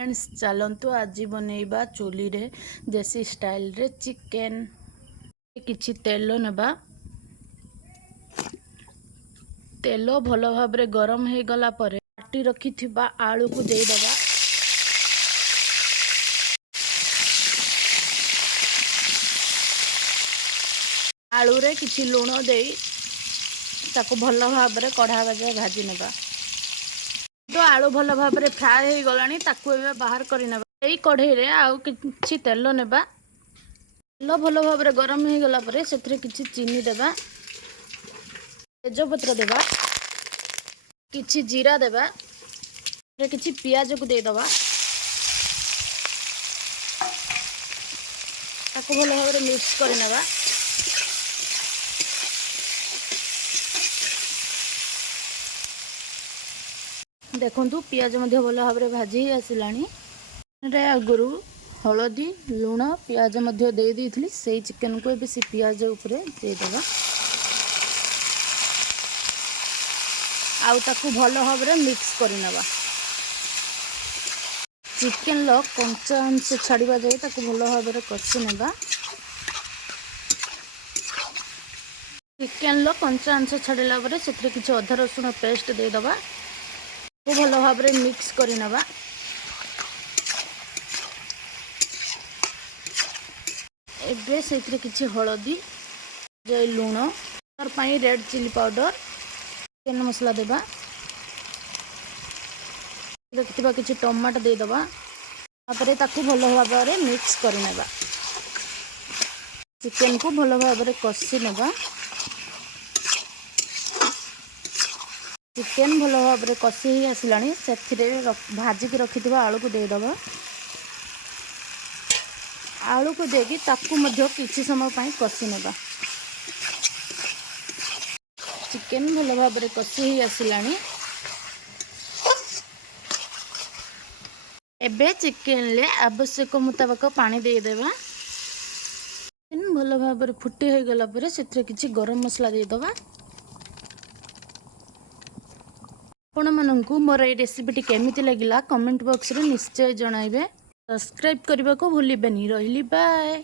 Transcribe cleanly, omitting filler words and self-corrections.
Friends चलतु आज बनैबा चूली रे देसी स्टाइल रे चिकेन। किछि तेल नेबा, तेल भल भाव गरम हो गला परे काटी रखिथिबा आलू को दे दबा। आलू रे किछि लूण दे ताको भल भाव कढ़ा भाजा भाजी नेबा। तो आलू भल भाव फ्राए हो गलानी ताको एबे बाहर करि नेबा। एई कढ़ई रे आउ किछि तेल नेबा। तेल भल भाव गरम हो गला परे सेथरे किछि चीनी देबा, तेजपत्र देबा, किछि जीरा देबा, किछि पियाज को दे दबा। ताको भल भाव मिक्स कर नेबा। देखंतु पियाज मध्य भल भाव भाजी आसिलानी। आगुरु हलदी लुण पियाज मध्य दे देइथिली सेई चिकन को एबे से पियाज ऊपर दे देबा। आउ ताकू भल भाव मिक्स कर नेबा। चिकेन लो कंचा अंश छाड़वा जाए ताकू भल भाव कषि नेबा। चिकेन लो कंचा अंश छाड़ला परे सेथरे किछि अधा रसुण पेस्ट दे दबा। भल भाव मिक्स कर नेबा। एबे सेथरे किछि हळदी जय लूण तार पई रेड चिली पाउडर चिकन मसला देबा। रखिथिबा किछि टमाटो दे दबा। तापरे ताकू भल भाव मिक्स कर नेबा। चिकन को भल भाव कषि नेबा। चिकेन भल भाव कषि ही आसिलानी सेथिरे भाजिक रखिथिबा आलू को दे दबा। आलू को देगी ताकू मध्य किछि समय पई कषि नेबा। चिकेन भल भाव कषि ही आसिलानी। एबे चिकेन ले आवश्यक मुताबिक पानी दे देबा। चिकेन भल भाव फुटी हो गला परे सेथरे किछि गरम मसला दे दबा। आपण माननकु मोर ए रेसिपीटी केमिति लागिला कमेंट बॉक्स रे निश्चय जणाइबे। सब्सक्राइब करबा को भूलिबेनी। रहिली बाय।